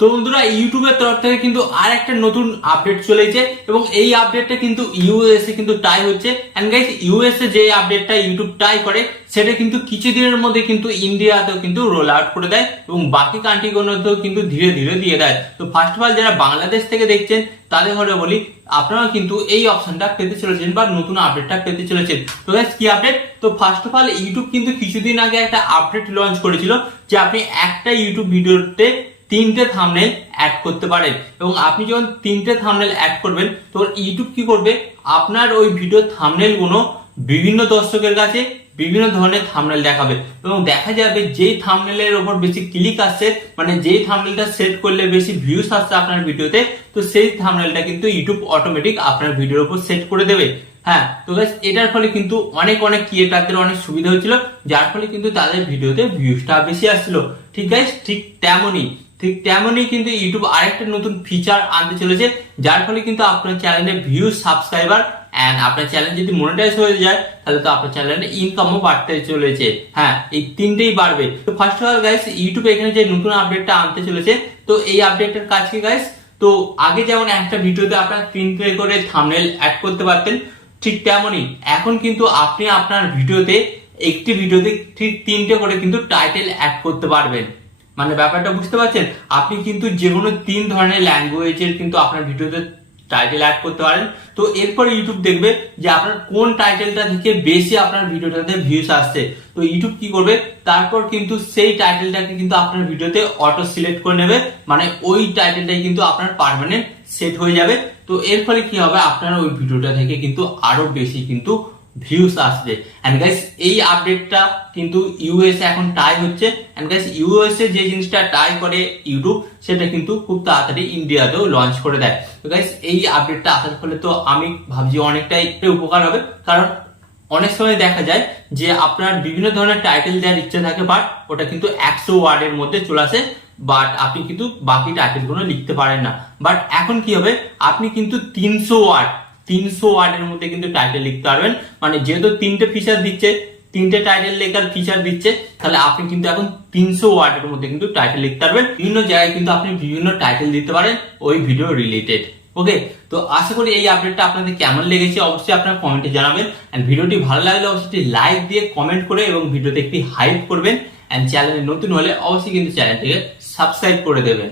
তো বন্ধুরা ইউটিউবের তরফ থেকে কিন্তু আর একটা নতুন আপডেট চলেছে এবং এই আপডেটটা কিন্তু ইউএসএ কিন্তু টাই হচ্ছে। এন্ড গাইস ইউএসএ যে আপডেটটা ইউটিউব টাই করে সেটা কিন্তু কিছুদিনের মধ্যে কিন্তু ইন্ডিয়াতেও কিন্তু রোল আউট করে দেয় এবং বাকি কান্ট্রিগুলোতেও কিন্তু ধীরে ধীরে দিয়ে দেয়। তো ফার্স্ট অফ অল যারা বাংলাদেশ থেকে দেখছেন তাদের ঘরে বলি আপনারা কিন্তু এই অপশনটা পেতে চলেছেন বা নতুন আপডেটটা পেতে চলেছেন। তো গাইস কি আপডেট? তো ফার্স্ট অফ অল ইউটিউব কিন্তু কিছুদিন আগে একটা আপডেট লঞ্চ করেছিল যে আপনি একটা ইউটিউব ভিডিওতে 3টে থাম্বনেল অ্যাড করতে পারেন এবং আপনি যখন 3টে থাম্বনেল অ্যাড করবেন তো ইউটিউব কি করবে, আপনার ওই ভিডিও থাম্বনেল গুলো বিভিন্ন দর্শকের কাছে বিভিন্ন ধরনের থাম্বনেল দেখাবে এবং দেখা যাবে যেই থাম্বনেলের উপর বেশি ক্লিক আসছে, মানে যেই থাম্বনেলটা সেট করলে বেশি ভিউজ আসছে আপনার ভিডিওতে, তো সেই থাম্বনেলটা কিন্তু ইউটিউব অটোমেটিক আপনার ভিডিওর উপর সেট করে দেবে। হ্যাঁ, তো গাইস এটার ফলে কিন্তু অনেক ক্রিয়েটারদের অনেক সুবিধা হচ্ছিল, যার ফলে কিন্তু তাদের ভিডিওতে ভিউজটা বেশি আসছিল। ঠিক গাইস, ঠিক তেমনই কিন্তু ইউটিউব আরেকটা নতুন ফিচার আনতে চলেছে, যার ফলে কিন্তু আপনার চ্যানেলে ভিউজ, সাবস্ক্রাইবার এন্ড আপনার চ্যানেল যদি মনিটাইজ হয়ে যায় তাহলে তো আপনার চ্যানেলে ইনকামও বাড়তে চলেছে। হ্যাঁ, এই তিনটেই বাড়বে। তো first of all guys YouTube এখানে যে নতুন আপডেটটা আনতে চলেছে, তো এই আপডেটের কাজ কি গাইস? তো আগে যেমন একটা ভিডিওতে আপনারা 3টে করে থাম্বনেল অ্যাড করতে পারতেন, ঠিক তেমনই এখন কিন্তু আপনি আপনার ভিডিওতে একটি ভিডিওতে ঠিক 3টে করে কিন্তু টাইটেল অ্যাড করতে পারবেন। মানে ব্যাপারটা বুঝতে পারছেন? আপনি কিন্তু যে কোনো 3 ধরনের ল্যাঙ্গুয়েজের কিন্তু আপনার ভিডিওতে টাইটেল অ্যাড করতে পারেন। তো এরপরে ইউটিউব দেখবে যে আপনার কোন টাইটেলটা থেকে বেশি আপনার ভিডিওটাতে ভিউজ আসছে, তো ইউটিউব কি করবে, তারপর কিন্তু সেই টাইটেলটাকে কিন্তু আপনার ভিডিওতে অটো সিলেক্ট করে নেবে, মানে ওই টাইটেলটাই কিন্তু আপনার পার্মানেন্ট সেট হয়ে যাবে। তো এর ফলে কি হবে, আপনার ওই ভিডিওটা থেকে কিন্তু আরো বেশি কিন্তু ভিউজ আসবে। এন্ড গাইস এই আপডেটটা কিন্তু ইউএসএ এখন টাই হচ্ছে। এন্ড গাইস ইউএসএ যে জিনিসটা টাই করে ইউটিউব, সেটা কিন্তু খুব তাড়াতাড়ি ইন্ডিয়াতেও লঞ্চ করে দেয়। তো গাইস এই আপডেটটা আসার ফলে তো আমি ভাবছি অনেকটাই উপকার হবে, কারণ অনেক সময় দেখা যায় যে আপনার বিভিন্ন ধরনের টাইটেল দেওয়ার ইচ্ছে থাকে, বাট ওটা কিন্তু 100 ওয়ার্ডের মধ্যে চলে আসে, বাট আপনি কিন্তু বাকি টাইটেল গুলো লিখতে পারেন না। বাট এখন কি হবে, আপনি কিন্তু 300 ওয়ার্ডের মধ্যে কিন্তু টাইটেল লিখতে পারবেন। মানে যেহেতু 3টে ফিচার দিচ্ছে, 3টে টাইটেল লেখার ফিচার দিচ্ছে, তাহলে আপনি কিন্তু এখন 300 ওয়ার্ডের মধ্যে কিন্তু টাইটেল লিখতে পারবেন। বিভিন্ন জায়গায় কিন্তু আপনি বিভিন্ন টাইটেল দিতে পারেন ওই ভিডিও রিলেটেড। ওকে, তো আশা করি এই আপডেটটা আপনাদের কেমন লেগেছে অবশ্যই আপনারা কমেন্টে জানাবেন। এন্ড ভিডিওটি ভালো লাগলে অবশ্যই লাইক দিয়ে কমেন্ট করে এবং ভিডিওতে একটি হাইপ করবেন। এন্ড চ্যানেলে নতুন হলে অবশ্যই কিন্তু চ্যানেলটিকে সাবস্ক্রাইব করে দেবেন।